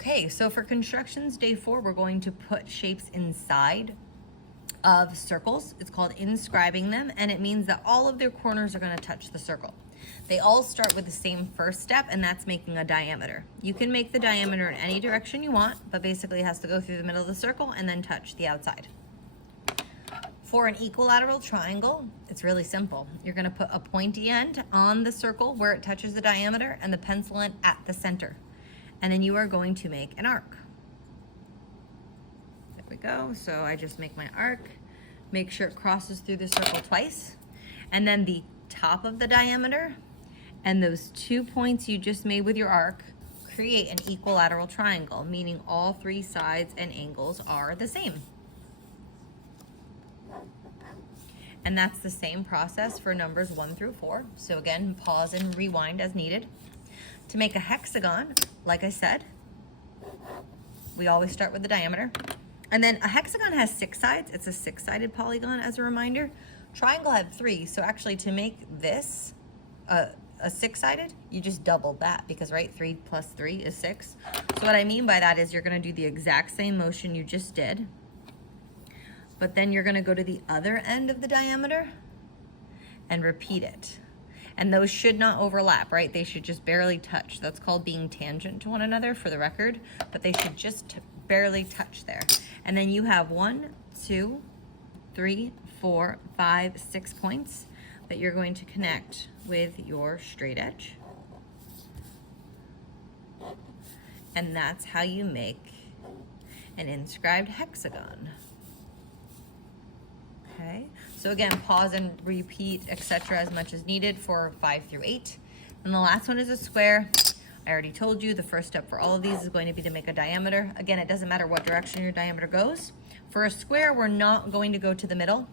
Okay, so for constructions day 4, we're going to put shapes inside of circles. It's called inscribing them, and it means that all of their corners are going to touch the circle. They all start with the same first step, and that's making a diameter. You can make the diameter in any direction you want, but basically it has to go through the middle of the circle and then touch the outside. For an equilateral triangle, it's really simple. You're going to put a pointy end on the circle where it touches the diameter and the pencil end at the center. And then you are going to make an arc. There we go. So I just make my arc, make sure it crosses through the circle twice, and then the top of the diameter and those 2 points you just made with your arc create an equilateral triangle, meaning all 3 sides and angles are the same. And that's the same process for numbers 1 through 4. So again, pause and rewind as needed. To make a hexagon, like I said, we always start with the diameter. And then a hexagon has 6 sides. It's a 6-sided polygon, as a reminder. Triangle had 3, so actually to make this a 6-sided, you just double that, because right, 3 plus 3 is 6. So what I mean by that is you're gonna do the exact same motion you just did, but then you're gonna go to the other end of the diameter and repeat it. And those should not overlap, right? They should just barely touch. That's called being tangent to one another, for the record, but they should just barely touch there. And then you have 1, 2, 3, 4, 5, 6 points that you're going to connect with your straight edge. And that's how you make an inscribed hexagon. Okay, so again, pause and repeat, etc., as much as needed for 5 through 8. And the last one is a square. I already told you the first step for all of these is going to be to make a diameter. Again, it doesn't matter what direction your diameter goes. For a square, we're not going to go to the middle.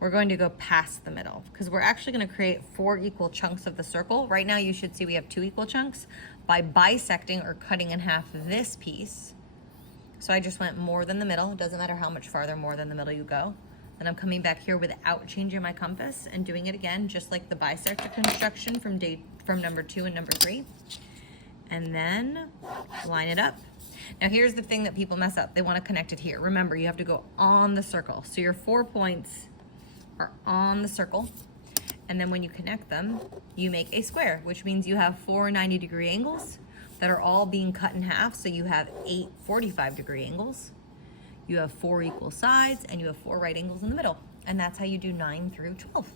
We're going to go past the middle, because we're actually going to create 4 equal chunks of the circle. Right now, you should see we have 2 equal chunks. By bisecting or cutting in half this piece, so I just went more than the middle. It doesn't matter how much farther more than the middle you go. Then I'm coming back here without changing my compass and doing it again, just like the bisector construction from number 2 and number 3. And then line it up. Now here's the thing that people mess up. They want to connect it here. Remember, you have to go on the circle. So your 4 points are on the circle. And then when you connect them, you make a square, which means you have 4 90-degree angles that are all being cut in half. So you have 8 45-degree angles. You have 4 equal sides, and you have 4 right angles in the middle. And that's how you do 9 through 12.